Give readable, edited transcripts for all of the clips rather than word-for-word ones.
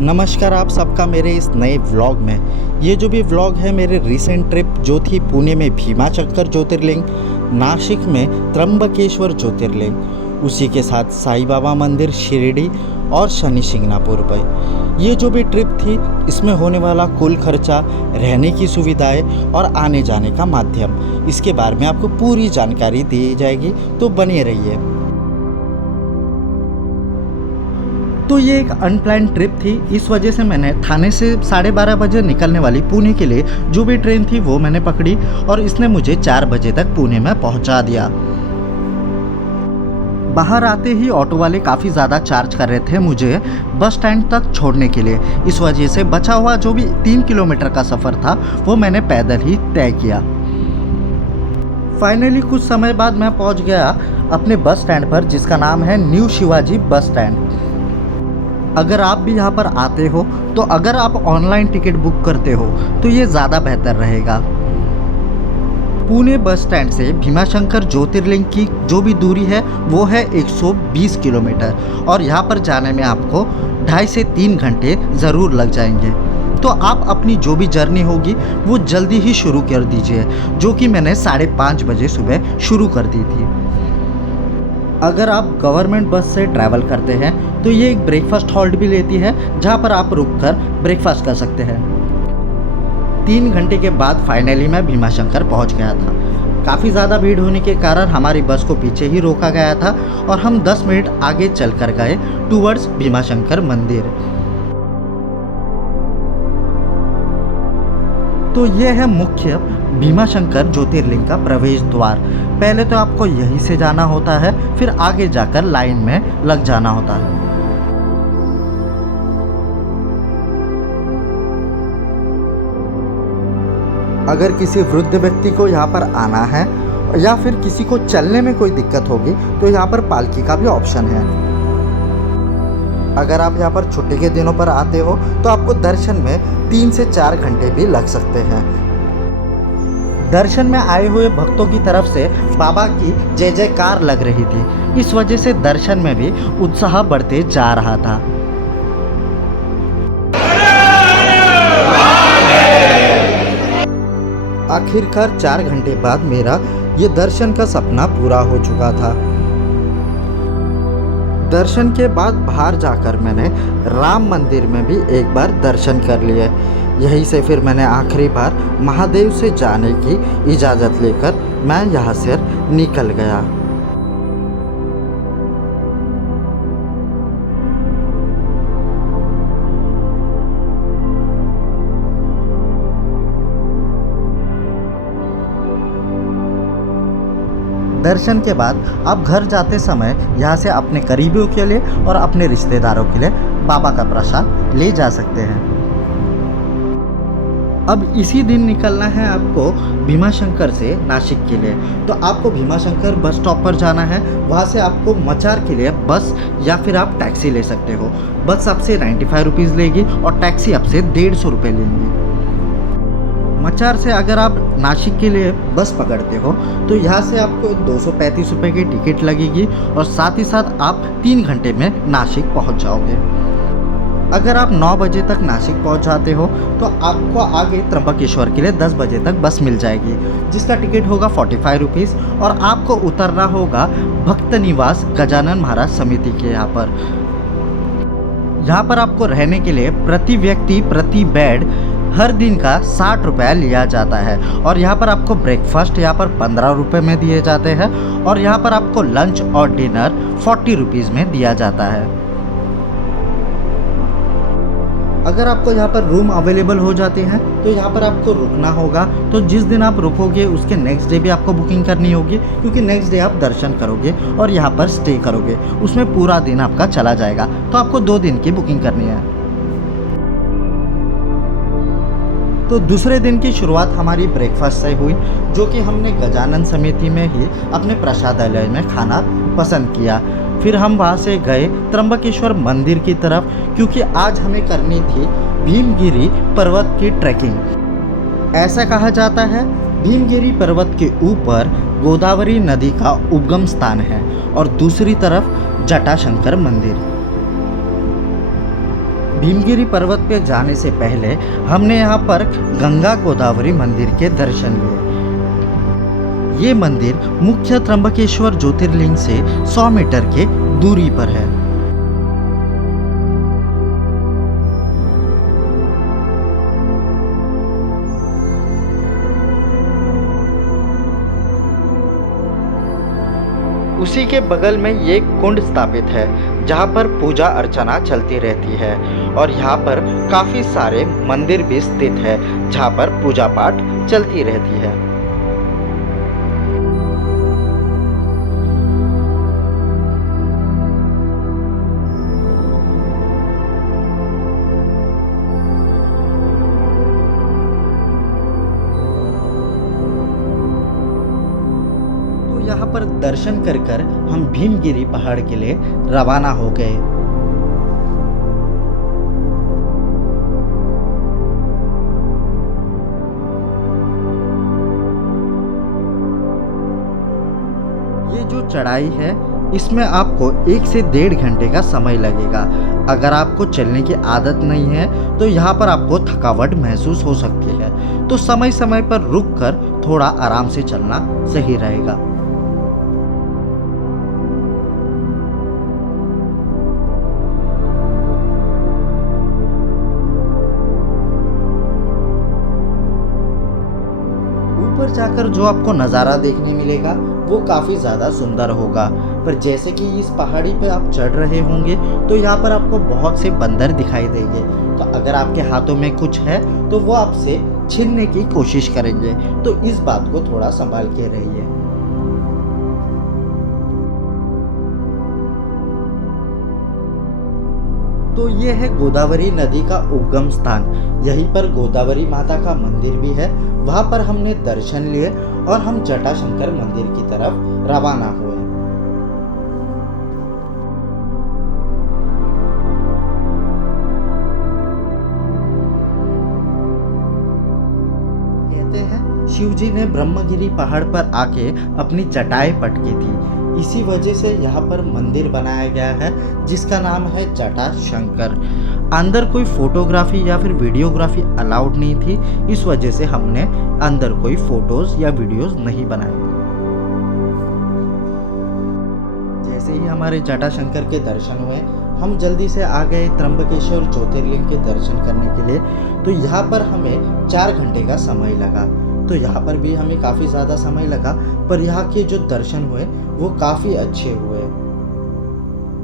नमस्कार आप सबका मेरे इस नए व्लॉग में। ये जो भी व्लॉग है मेरे रिसेंट ट्रिप जो थी पुणे में भीमाशंकर ज्योतिर्लिंग, नासिक में त्र्यंबकेश्वर ज्योतिर्लिंग, उसी के साथ साईं बाबा मंदिर शिरडी और शनि शिंगणापुर पर। ये जो भी ट्रिप थी इसमें होने वाला कुल खर्चा, रहने की सुविधाएं और आने जाने का माध्यम, इसके बारे में आपको पूरी जानकारी दी जाएगी, तो बने रहिए। तो ये एक अनप्लान ट्रिप थी, इस वजह से मैंने थाने से 12:30 बजे निकलने वाली पुणे के लिए जो भी ट्रेन थी वो मैंने पकड़ी और इसने मुझे 4 बजे तक पुणे में पहुंचा दिया। बाहर आते ही ऑटो वाले काफ़ी ज़्यादा चार्ज कर रहे थे मुझे बस स्टैंड तक छोड़ने के लिए, इस वजह से बचा हुआ जो भी 3 किलोमीटर का सफ़र था वो मैंने पैदल ही तय किया। फाइनली कुछ समय बाद मैं पहुंच गया अपने बस स्टैंड पर, जिसका नाम है न्यू शिवाजी बस स्टैंड। अगर आप भी यहाँ पर आते हो तो अगर आप ऑनलाइन टिकट बुक करते हो तो ये ज़्यादा बेहतर रहेगा। पुणे बस स्टैंड से भीमाशंकर ज्योतिर्लिंग की जो भी दूरी है वो है 120 किलोमीटर और यहाँ पर जाने में आपको 2.5 से 3 घंटे ज़रूर लग जाएंगे। तो आप अपनी जो भी जर्नी होगी वो जल्दी ही शुरू कर दीजिए, जो कि मैंने 5:30 बजे सुबह शुरू कर दी थी। अगर आप गवर्नमेंट बस से ट्रैवल करते हैं तो ये एक ब्रेकफास्ट हॉल्ट भी लेती है, जहाँ पर आप रुककर ब्रेकफास्ट कर सकते हैं। 3 घंटे के बाद फाइनली मैं भीमाशंकर पहुँच गया था। काफ़ी ज़्यादा भीड़ होने के कारण हमारी बस को पीछे ही रोका गया था और हम 10 मिनट आगे चल कर गए टूवर्ड्स भीमाशंकर मंदिर। तो ये है मुख्य भीमाशंकर ज्योतिर्लिंग का प्रवेश द्वार। पहले तो आपको यहीं से जाना होता है, फिर आगे जाकर लाइन में लग जाना होता है। अगर किसी वृद्ध व्यक्ति को यहाँ पर आना है या फिर किसी को चलने में कोई दिक्कत होगी तो यहाँ पर पालकी का भी ऑप्शन है। अगर आप यहाँ पर छुट्टी के दिनों पर आते हो तो आपको दर्शन में 3 से 4 घंटे भी लग सकते हैं। दर्शन में आए हुए भक्तों की तरफ से बाबा की जय जयकार लग रही थी, इस वजह से दर्शन में भी उत्साह बढ़ते जा रहा था। आखिरकार 4 घंटे बाद मेरा ये दर्शन का सपना पूरा हो चुका था। दर्शन के बाद बाहर जाकर मैंने राम मंदिर में भी एक बार दर्शन कर लिए। यहीं से फिर मैंने आखिरी बार महादेव से जाने की इजाज़त लेकर मैं यहाँ से निकल गया। दर्शन के बाद आप घर जाते समय यहाँ से अपने करीबियों के लिए और अपने रिश्तेदारों के लिए बाबा का प्रसाद ले जा सकते हैं। अब इसी दिन निकलना है आपको भीमाशंकर से नासिक के लिए। तो आपको भीमाशंकर बस स्टॉप पर जाना है, वहाँ से आपको मचार के लिए बस या फिर आप टैक्सी ले सकते हो। बस आपसे 95 रुपीज़ लेगी और टैक्सी आपसे 150 रुपये लेंगी। मचार से अगर आप नासिक के लिए बस पकड़ते हो तो यहाँ से आपको 235 रुपये की टिकट लगेगी और साथ ही साथ आप 3 घंटे में नासिक पहुँच जाओगे। अगर आप 9 बजे तक नासिक पहुँच जाते हो तो आपको आगे त्र्यंबकेश्वर के लिए 10 बजे तक बस मिल जाएगी, जिसका टिकट होगा 45 रुपीज़ और आपको उतरना होगा भक्त निवास गजानन महाराज समिति के यहाँ पर। यहाँ पर आपको रहने के लिए प्रति व्यक्ति प्रति बेड हर दिन का 60 रुपया लिया जाता है और यहाँ पर आपको ब्रेकफास्ट यहाँ पर 15 रुपये में दिए जाते हैं और यहाँ पर आपको लंच और डिनर 40 रुपीज़ में दिया जाता है। अगर आपको यहाँ पर रूम अवेलेबल हो जाते हैं तो यहाँ पर आपको रुकना होगा। तो जिस दिन आप रुकोगे उसके नेक्स्ट डे भी आपको बुकिंग करनी होगी, क्योंकि नेक्स्ट डे आप दर्शन करोगे और यहाँ पर स्टे करोगे, उसमें पूरा दिन आपका चला जाएगा। तो आपको 2 दिन की बुकिंग करनी है। तो दूसरे दिन की शुरुआत हमारी ब्रेकफास्ट से हुई, जो कि हमने गजानन समिति में ही अपने प्रसादालय में खाना पसंद किया। फिर हम वहाँ से गए त्र्यंबकेश्वर मंदिर की तरफ, क्योंकि आज हमें करनी थी भीमगिरी पर्वत की ट्रैकिंग। ऐसा कहा जाता है भीमगिरी पर्वत के ऊपर गोदावरी नदी का उद्गम स्थान है और दूसरी तरफ जटाशंकर मंदिर। भीमगिरी पर्वत पे जाने से पहले हमने यहाँ पर गंगा गोदावरी मंदिर के दर्शन लिए। ये मंदिर मुख्य त्र्यंबकेश्वर ज्योतिर्लिंग से 100 मीटर के दूरी पर है। उसी के बगल में ये कुंड स्थापित है जहाँ पर पूजा अर्चना चलती रहती है और यहाँ पर काफ़ी सारे मंदिर भी स्थित है जहाँ पर पूजा पाठ चलती रहती है। यहाँ पर दर्शन कर कर हम भीमगिरी पहाड़ के लिए रवाना हो गए। ये जो चढ़ाई है इसमें आपको 1 से 1.5 घंटे का समय लगेगा। अगर आपको चलने की आदत नहीं है तो यहाँ पर आपको थकावट महसूस हो सकती है, तो समय समय पर रुक कर थोड़ा आराम से चलना सही रहेगा। ऊपर जाकर जो आपको नज़ारा देखने मिलेगा वो काफ़ी ज़्यादा सुंदर होगा, पर जैसे कि इस पहाड़ी पे आप चढ़ रहे होंगे तो यहाँ पर आपको बहुत से बंदर दिखाई देंगे। तो अगर आपके हाथों में कुछ है तो वो आपसे छीनने की कोशिश करेंगे, तो इस बात को थोड़ा संभाल के रहिए। तो ये है गोदावरी नदी का उद्गम स्थान। यहीं पर गोदावरी माता का मंदिर भी है। वहाँ पर हमने दर्शन लिए और हम जटाशंकर मंदिर की तरफ रवाना हुए। कहते हैं शिवजी ने ब्रह्मगिरी पहाड़ पर आके अपनी जटाएं पटकी थी, इसी वजह से यहाँ पर मंदिर बनाया गया है जिसका नाम है जटाशंकर। अंदर कोई फोटोग्राफी या फिर वीडियोग्राफी अलाउड नहीं थी, इस वजह से हमने अंदर कोई फोटोज या वीडियोस नहीं बनाए। जैसे ही हमारे जटाशंकर के दर्शन हुए हम जल्दी से आ गए त्र्यंबकेश्वर ज्योतिर्लिंग के दर्शन करने के लिए। तो यहाँ पर हमें 4 घंटे का समय लगा। तो यहाँ पर भी हमें काफ़ी ज़्यादा समय लगा, पर यहाँ के जो दर्शन हुए वो काफ़ी अच्छे हुए।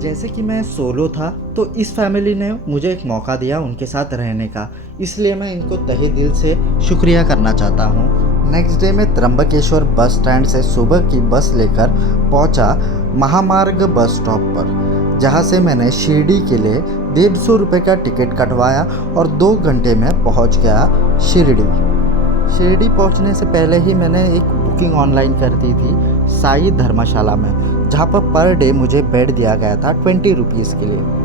जैसे कि मैं सोलो था तो इस फैमिली ने मुझे एक मौका दिया उनके साथ रहने का, इसलिए मैं इनको तहे दिल से शुक्रिया करना चाहता हूँ। नेक्स्ट डे में त्र्यंबकेश्वर बस स्टैंड से सुबह की बस लेकर पहुँचा महामार्ग बस स्टॉप पर, जहाँ से मैंने शिरडी के लिए 150 रुपये का टिकट कटवाया और 2 घंटे में पहुँच गया शिरडी। शिरडी पहुंचने से पहले ही मैंने एक बुकिंग ऑनलाइन कर दी थी साई धर्मशाला में, जहां पर डे मुझे बेड दिया गया था 20 रुपीज़ के लिए।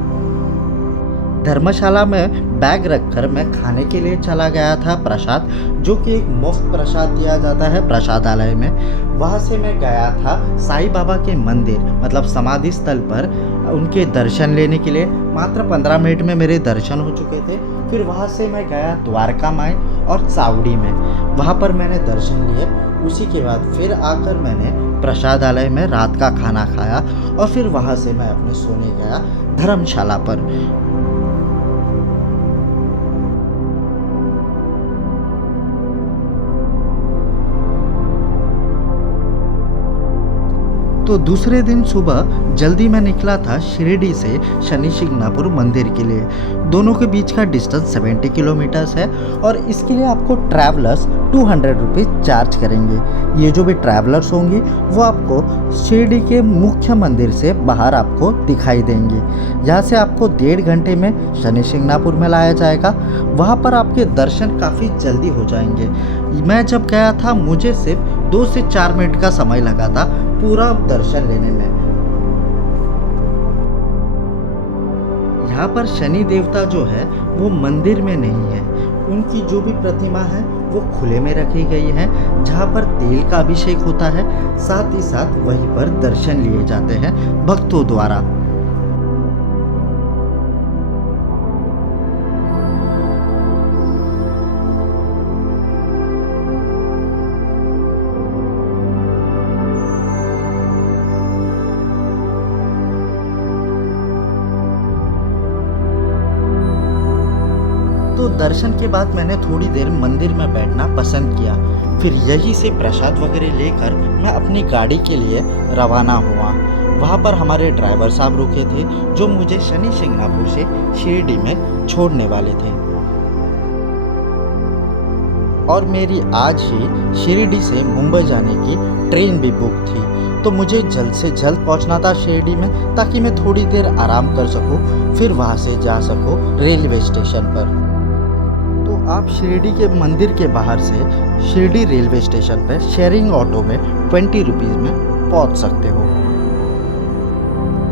धर्मशाला में बैग रखकर मैं खाने के लिए चला गया था प्रसाद, जो कि एक मुफ्त प्रसाद दिया जाता है प्रसादालय में। वहाँ से मैं गया था साईं बाबा के मंदिर मतलब समाधि स्थल पर उनके दर्शन लेने के लिए। मात्र 15 मिनट में मेरे दर्शन हो चुके थे। फिर वहाँ से मैं गया द्वारका माई और चावड़ी में, वहाँ पर मैंने दर्शन लिए। उसी के बाद फिर आकर मैंने प्रसादालय में रात का खाना खाया और फिर वहाँ से मैं अपने सोने गया धर्मशाला पर। तो दूसरे दिन सुबह जल्दी मैं निकला था शिरडी से शनि शिंगणापुर मंदिर के लिए। दोनों के बीच का डिस्टेंस 70 किलोमीटर्स है और इसके लिए आपको ट्रैवलर्स 200 रुपीज़ चार्ज करेंगे। ये जो भी ट्रैवलर्स होंगी वो आपको शिरडी के मुख्य मंदिर से बाहर आपको दिखाई देंगी। यहाँ से आपको 1.5 घंटे में शनि शिंगणापुर में लाया जाएगा। वहाँ पर आपके दर्शन काफ़ी जल्दी हो जाएंगे। मैं जब गया था मुझे सिर्फ 2 से 4 मिनट का समय लगा था पूरा दर्शन लेने में। यहाँ पर शनि देवता जो है वो मंदिर में नहीं है, उनकी जो भी प्रतिमा है वो खुले में रखी गई है, जहाँ पर तेल का अभिषेक होता है। साथ ही साथ वहीं पर दर्शन लिए जाते हैं भक्तों द्वारा। तो दर्शन के बाद मैंने थोड़ी देर मंदिर में बैठना पसंद किया। फिर यहीं से प्रसाद वगैरह लेकर मैं अपनी गाड़ी के लिए रवाना हुआ। वहाँ पर हमारे ड्राइवर साहब रुके थे जो मुझे शनि शिंगणापुर से शिरडी में छोड़ने वाले थे। और मेरी आज ही शिरडी से मुंबई जाने की ट्रेन भी बुक थी, तो मुझे जल्द से जल्द पहुंचना था शिरडी में, ताकि मैं थोड़ी देर आराम कर सकूं, फिर वहां से जा सकूं रेलवे स्टेशन पर। तो आप शिरडी के मंदिर के बाहर से शिरडी रेलवे स्टेशन पर शेयरिंग ऑटो में 20 रुपीज़ में पहुंच सकते हो।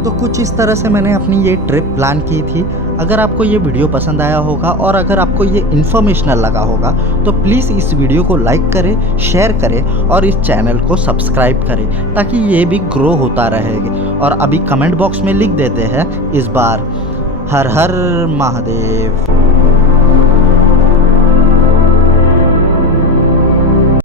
तो कुछ इस तरह से मैंने अपनी ये ट्रिप प्लान की थी। अगर आपको ये वीडियो पसंद आया होगा और अगर आपको ये इन्फॉर्मेशनल लगा होगा तो प्लीज़ इस वीडियो को लाइक करें, शेयर करें और इस चैनल को सब्सक्राइब करें, ताकि ये भी ग्रो होता रहेगा। और अभी कमेंट बॉक्स में लिख देते हैं इस बार हर हर महादेव।